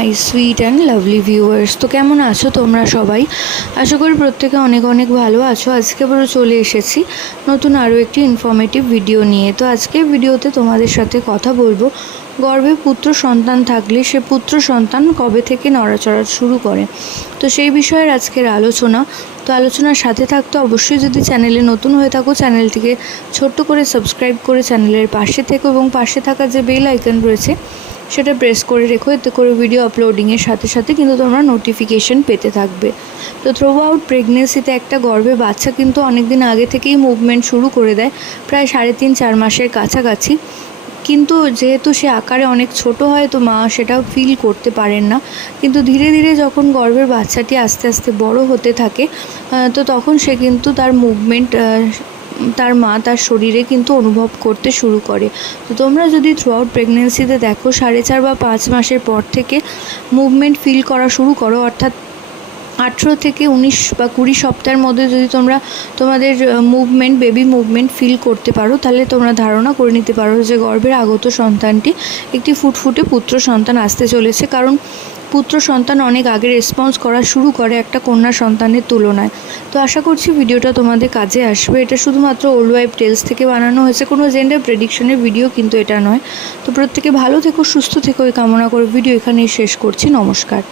My sweet and lovely viewers তো কেমন আছো তোমরা সবাই? আশা করি প্রত্যেকে অনেক অনেক ভালো আছো। আজকে আবারও চলে এসেছি নতুন আরও একটি ইনফরমেটিভ ভিডিও নিয়ে। তো আজকে ভিডিওতে তোমাদের সাথে কথা বলব, গর্ভে পুত্র সন্তান থাকলে সে পুত্র সন্তান কবে থেকে নড়াচড়া শুরু করে? তো সেই বিষয়ের আজকের আলোচনা। তো আলোচনার সাথে থাকতে অবশ্যই যদি চ্যানেলে নতুন হয়ে থাকো, চ্যানেলটিকে ছোট্ট করে সাবস্ক্রাইব করে চ্যানেলের পাশে থেকো এবং পাশে থাকা যে বেল আইকন রয়েছে সেটা প্রেস করে রেখো, এতে করে ভিডিও আপলোডিংয়ের সাথে সাথে কিন্তু তোমরা নোটিফিকেশন পেতে থাকবে। তো থ্রো আউট প্রেগনেন্সিতে একটা গর্ভে বাচ্চা কিন্তু অনেক দিন আগে থেকেই মুভমেন্ট শুরু করে দেয়, প্রায় সাড়ে তিন, চার মাসের কাছাকাছি। কিন্তু যেহেতু সে আকারে অনেক ছোট হয়, তো মা সেটা ফিল করতে পারেন না। কিন্তু ধীরে ধীরে যখন গর্ভের বাচ্চাটি আস্তে আস্তে বড় হতে থাকে তো তখন সে কিন্তু তার মুভমেন্ট তার মা তার শরীরে কিন্তু অনুভব করতে শুরু করে। তো তোমরা যদি থ্রু আউট প্রেগনেন্সিতে দেখো, সাড়ে চার বা পাঁচ মাসের পর থেকে মুভমেন্ট ফিল করা শুরু করো, অর্থাৎ আঠেরো থেকে উনিশ বা কুড়ি সপ্তাহের মধ্যে যদি তোমরা তোমাদের মুভমেন্ট বেবি মুভমেন্ট ফিল করতে পারো, তাহলে তোমরা ধারণা করে নিতে পারো যে গর্ভের আগত সন্তানটি একটি ফুটফুটে পুত্র সন্তান আসতে চলেছে। কারণ পুত্র সন্তান অনেক আগে রেসপন্স করা শুরু করে একটা কন্যা সন্তানের তুলনায়। তো আশা করছি ভিডিওটা তোমাদের কাজে আসবে। এটা শুধুমাত্র ওল্ড ওয়াইফ টেলস থেকে বানানো হয়েছে। কোনো জেন্ডার প্রেডিকশনের ভিডিও কিন্তু এটা নয়। তো প্রত্যেকে ভালো থেকো, সুস্থ থেকো, এই কামনা করে ভিডিও এখানেই শেষ করছি। নমস্কার।